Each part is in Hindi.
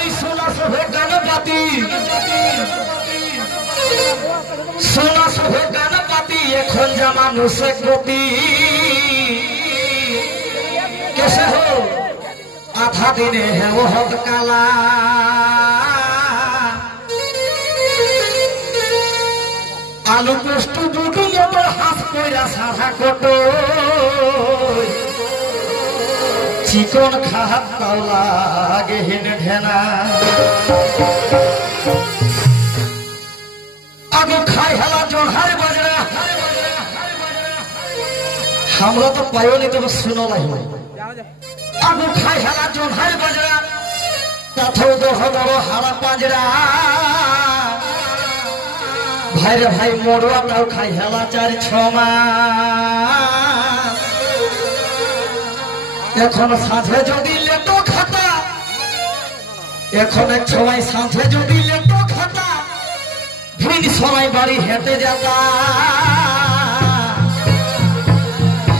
भाई सोना सोहे गणपति सोना सोहे गणपति এখন যা মানুষে গতি कैसे हो आधा दिने है वो हद काला आलू पोस्ट दुडू मोटर हाथ कोइरा साधा कोटो चिकन खात तावला गेहिन ढेना आगो खाई हला जोहार बजरा हमरा तो पायो नहीं तो सुनो लाई आगो खाई हला जोहार बजरा तथो दो हमारो हारा पांजरा भाई रे भाई मोड़वा ताऊ खाई हला चार छमा এখন সাথে যদি লেটো খাতা এখন এক সময় সাথে যদি লেটো খাতা ভিন সময় বাড়ি হেঁটে যাতা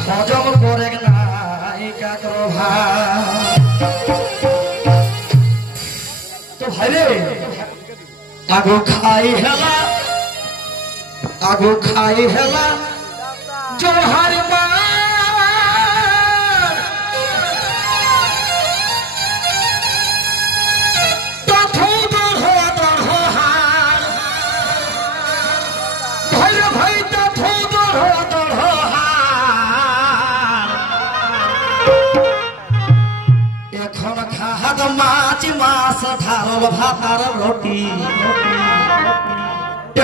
হজম করে নাই কাকর ভাই তো ভাই রে আগো খাই হেলা জোহার মা মাছ মাছ ধারল ভাতার রুটি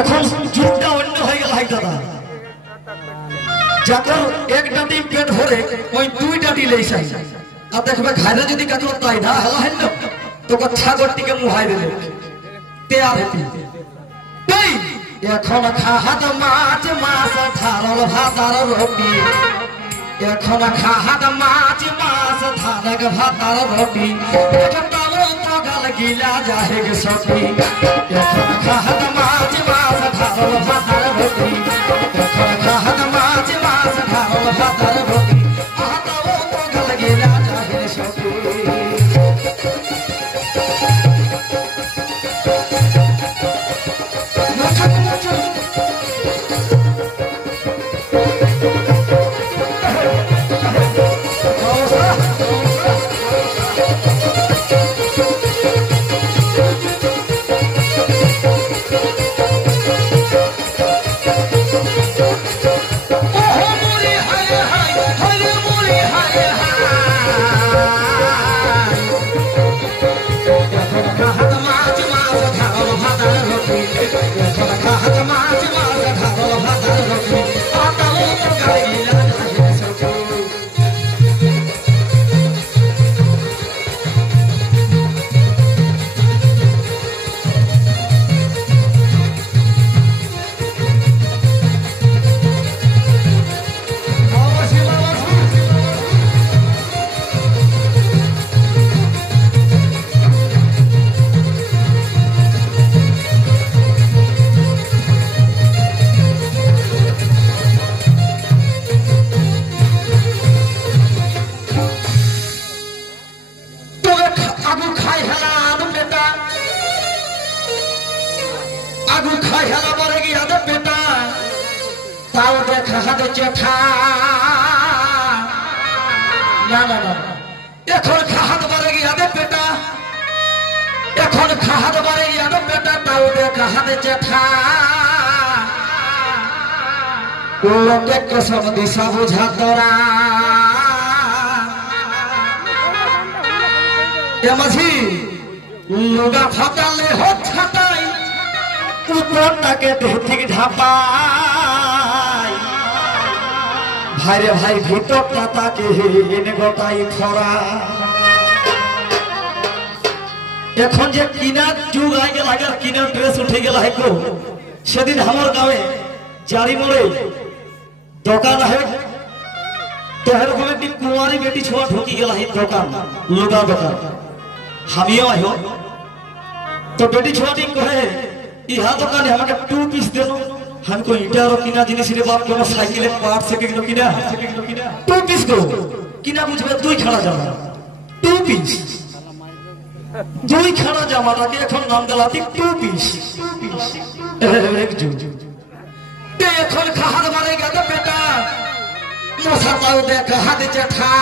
এখন যুগটা অন্য হয়ে গেল হাই দাদা যখন এক ডাটি পেট ভরে ওই দুই ডাটি লেইছাই আর দেখবে ঘাইরে যদি কাকো তাই না হলা হেন তোকে ছাগরটিকে মুহাই দিলে তে আর হেতি তাই এখন খাহাত মাছ মাছ ধারল ভাতার রুটি এখন খাহাত মাছ মাছ ধারক ভাতার রুটি গিলা যাহে গে সখী এখন খাহাত মাছ মাছ ধারল ভাতার রুটি এখন খাহাত মাছ মাছ ধারল ভাতার রুটি আহাতাও তো গল গিলা যাহে সখী এখন খাহাত বারে গিয়া দে বেটা এখন খাহাত বারে গিয়া দে বেটা তাও দে খাহাত চেঠা লোকে কসম দিশা বুঝা তোরা এ মাঝি লুগা ফাটালে হোক ছাটাই উপরটাকে দেহ থেকে ঢাপাই ভাইরে ভাই ভিতরটা তাকে এনে গোটাই খরা এখন যে কিনা যুগ আই গেল আগে কিনা ড্রেস উঠে গেল হাইকো সেদিন আমার গাঁয়ে জারি মোড়ে দোকান है तो এরকম একটি কুমারী বেটি ছোয়া ঢুকি গেল এই দোকান লুগা দোকান হামিও আইও তো বেটি ছোয়াটি কহে ইহা দোকানে আমাকে 2 পিস দেনো हमको ईटा और किना जिनिस रे बाप कोनो साइकिल पार्ट से किलो किना 2 पीस दो किना बुझबे दुई खड़ा जाला 2 पीस দুই খানা জামাটাকে এখন নাম দিলাতি 2 পিস এক যুগ এখন খাহার মানে গেল বেটা মশাটাও দেখ হাত জেঠা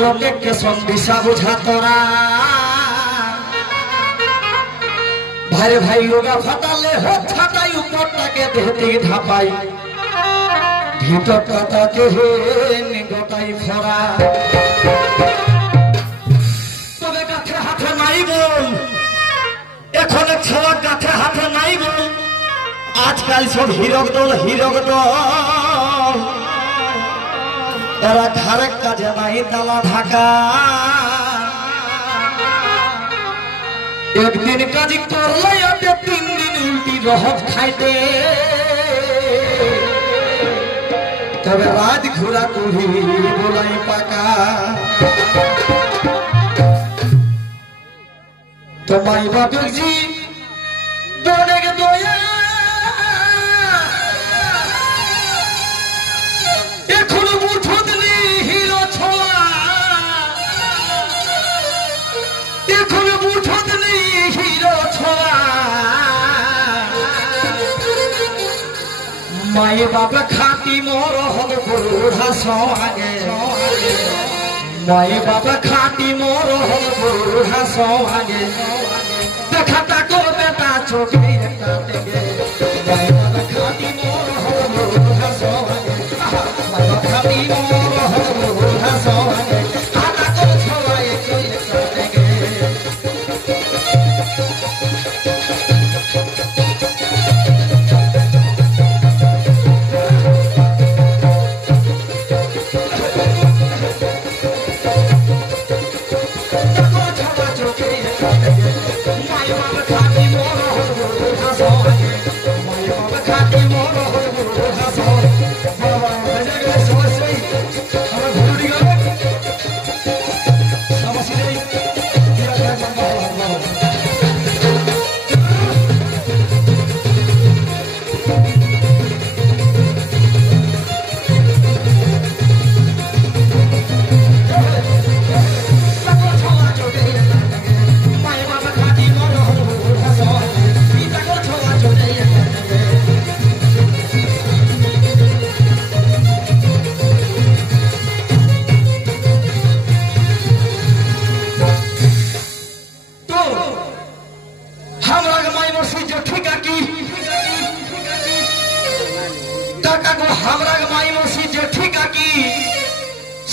লোকে কেসন দিশা বুঝা তোরা ভাইরে ভাই রোগা ফাটালে হোক ছাটাই উপরটাকে দেহতে ধাপাই ভিতরটাকে গোটাই ফরা তবে গাছে হাতে নাই বল এখন ছেলে গাছে হাতে নাই বল আজকাল সব হিরক দল এরা ঘরের কাজে নাই তালা ঢাকা একদিন কাজ করলে 3 দিন উল্টি রহব খাইতে তবে রাত ঘোরা কুড়ি বলাই পাকা তোমাই বাবুজি দোনে দয়া এখন মুঠুদলি হিরো ছোয়া এখন মুঠুদলি হিরো ছোয়া মায়ে বাবা খাটি মোর হব বুড়া সমাগে মায়ে বাবা খাটি মোর হব বুড়া সমাগে দেখাটা করবে তা চোখে একটা দেখে মায়ে বাবা খাটি মোর হব বুড়া সমাগে মায়ে বাবা খাটি মোর হব বুড়া সমাগে আটা করে ছড়ায় একটা দেখে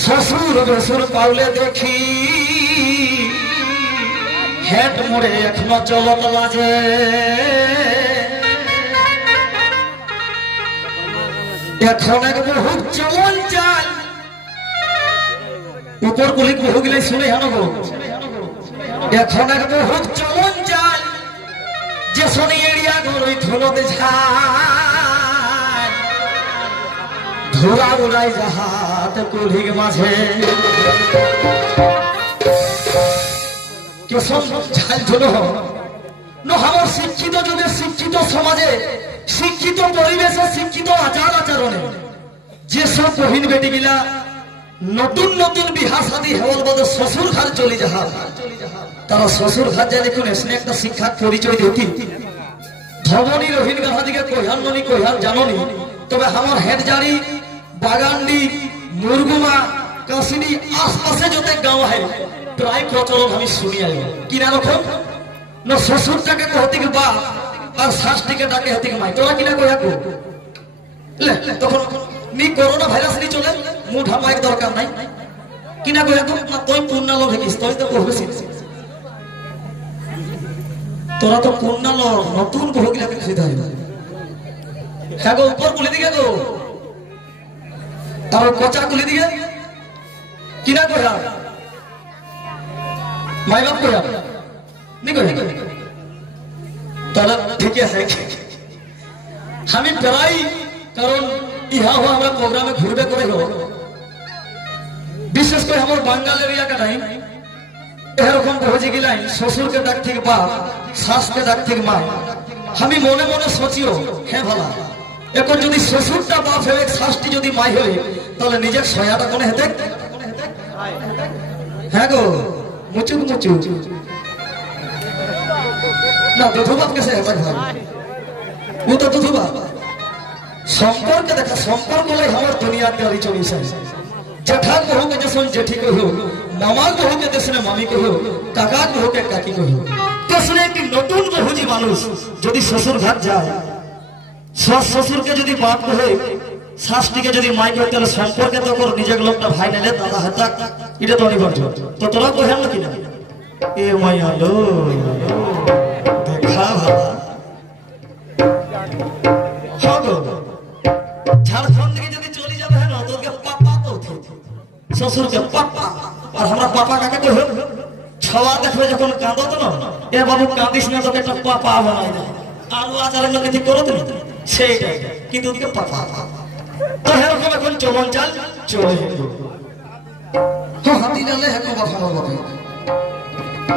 ससुर बसुर पावले देखी हेट मोड़े एखनो चलत लाजे এখন এক বহুত চলন চাল উপর কুলি বহু গিলে শুনে হানব এখন এক বহুত চলন চাল যে শনি এরিয়া গরই ধুলতে ঝাল ধুলা উড়াই জাহাত কুলির মাঝে কেসন ঝাল ধুলো আমার শিক্ষিত যুগে শিক্ষিত সমাজে শিক্ষিত পরিবেশে শিক্ষিত আচার আচরণে যেসব বহিন বেটি গিলা নতুন নতুন বিহা শাদী হেওয়ার বাদে শ্বশুর ঘর চলে যাহা তারা শ্বশুর ঘর যায় দেখুন এসে একটা শিক্ষার পরিচয় দিতি ধবনী রহিন গাহা দিকে কইহান ননি কইহান জাননি তবে আমার হেডজারি বাগানডি মুরগুমা কাশিনি আশপাশে যত গাঁও হয় প্রায় প্রচলন আমি শুনি আই কিনা রকম না শ্বশুরটাকে কহতে কি বা আর শাশুড়িকে ডাকে হতে কি মাই তোরা কিনা কইয়া কো তখন নি করোনা ভাইরাস নি চলে মুঠা মাইক দরকার নাই কিনা কইয়া কো না তুই পূর্ণাল দেখিস তুই তো কহছিস তোরা তো পূর্ণাল নতুন বহুগিলাকে খিদা হইবা হ্যাঁ গো উপর বলে দিকে গো তার কচা কুলি দিকে কিনা কইয়া মাই বাপ কইয়া নি কইয়া তারা ঠিক আছে আমি প্রায় কারণ ইহা হো আমরা প্রোগ্রামে ঘুরবে করে হো বিশেষ করে আমার বাঙ্গাল এরিয়া কা টাইম এরকম হয়ে গেলাই শ্বশুরকে ডাক থেকে বাপ শাশকে ডাক থেকে মা আমি মনে মনে সোচিও হ্যাঁ ভালা এখন যদি শ্বশুরটা বাপ হয়ে শাশটি যদি মাই হয়ে তাহলে নিজের সয়াটা কোনে হেতে হ্যাঁ গো मुचुक मुचुक ना दुधुबाप कैसे है भाई वो तो दुधुबाप संपर्क देखा संपर्क बोले हमार दुनिया तेरी चोरी से जेठा को हो के जैसे जेठी को हो मामा को हो के जैसे मामी को हो काका को हो के काकी को हो कसने की नतून बहुजी मानुष यदि ससुर घर जाए ससुर के यदि बाप को हो शास्त्री के यदि माई को तेरे संपर्क तो कर निजे लोकटा भाई नेले दादा हता इटा तो अनिवार्य तो तोरा को है ना कि ना ए माया लो देखा भाला हाँ गो झारखंड के यदि चली जावे है ना तो के पापा तो थे ससुर के पापा और हमरा पापा काके को हो छवा देखबे जखन कांदो तो ना ए बाबू कांदिस ना तो के पापा बनाई दे आलू आचार में कथि करत नहीं সেই কিন্তু ওদিকে পাপা তো এরকম এখন চলন চাল চলে হ্যাঁ হাতি ডালে হেকো বাবা বাবা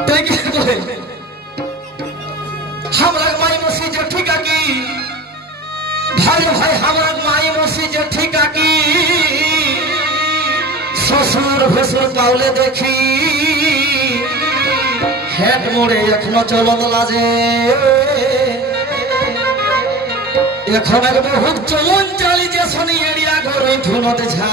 তাই কি বলে हमरा माई मसी जेठी काकी भाई भाई हमरा माई मसी जेठी काकी ससुर भसुर पावले देखी हेड मोड़े एखनो चलत लाजे এখন এক বহুত চলন চালি যে শনি এরিয়া ঘরে ধুনত ঝা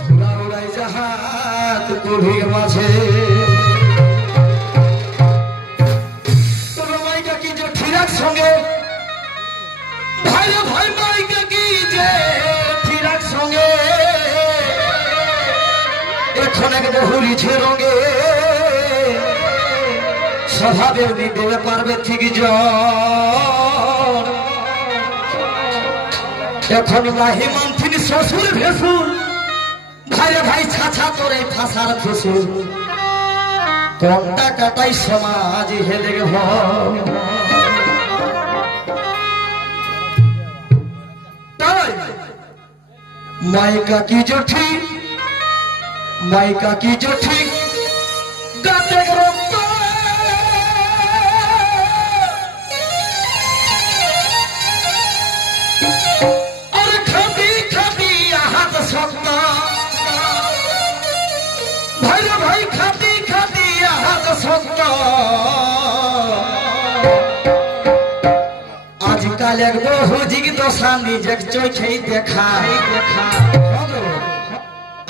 ধুলা উড়াই জাহাজ গভীর মাঝে তোর মাইকা কি যে ঠিরাক সঙ্গে ভাই ভাই মাইকা কি যে ঠিরাক সঙ্গে এখন এক বহুরিছে রঙে স্বভাবে উনি দেবে পারবে ঠিক জন এখন নাহি মানথিনি শ্বশুর ভেসুর ভাইরে ভাই ছাছা তোরে ফাঁসার ফুসুর কোনটা কাটাই সমাজ হেলে হ তাই মাইকা কি জঠি গাতে রক্ত भाई खाती खाती आजकल एक बहुजिक दशा निजक चोखे देखा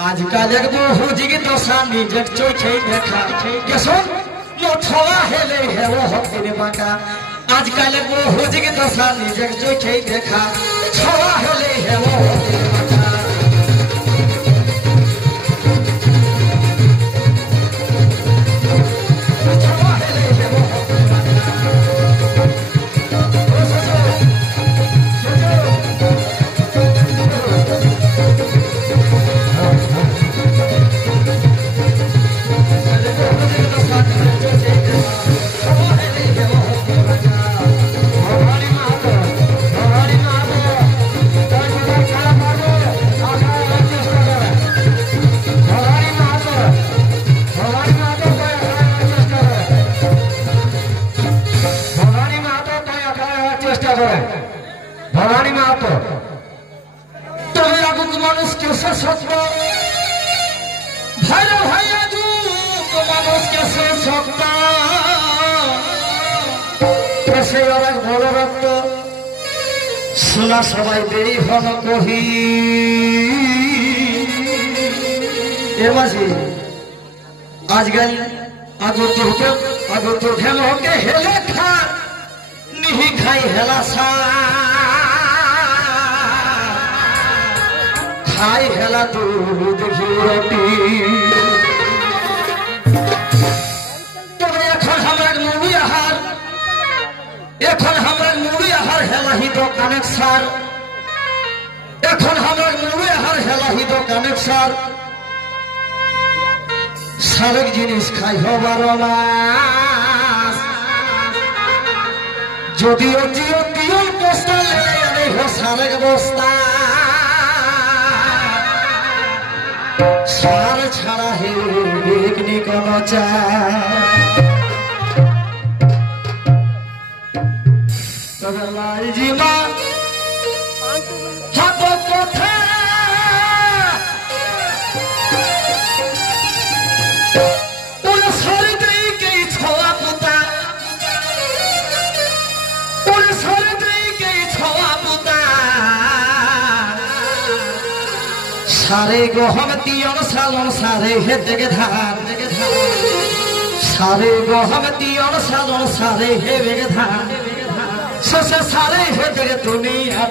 आजकल एक बहुजिक दशा निजक चोखे देखा कैसो नो छोड़ा हेले है वो हफ्ते बाका आजकल एक बहुजिक दशा निजक चोखे देखा छोड़ा हेले है वो हफ्ते भवानी माता तुम्हें अबुक मानुष कैसे सकता भाई भाई अबुक मानुष कैसे सकता कैसे और एक बोलो रक्त सुना सबाई देरी होना कोही ये मजी आज गई आगो तो खेल होके हेले खा नहीं खाई हेला सा खाई हेला दूध घी रोटी तबे এখন हमरा मुड़ी आहार हेला ही দোকানের সার এখন हमरा मुड़ी आहार हेला ही দোকানের সার সারেক জিনিস খাই হবার মাস যদিও জিও বস্তা লেলে হো সারেক বস্তা সার ছাড়া হে বিকনি কোন চা তবে লালজিমা হাত কথা सारे गो हम तियन सालन सारे हे देगे धार सारे गो हम तियन सालन सारे हे देगे धार से सारे हे देगे दुनिया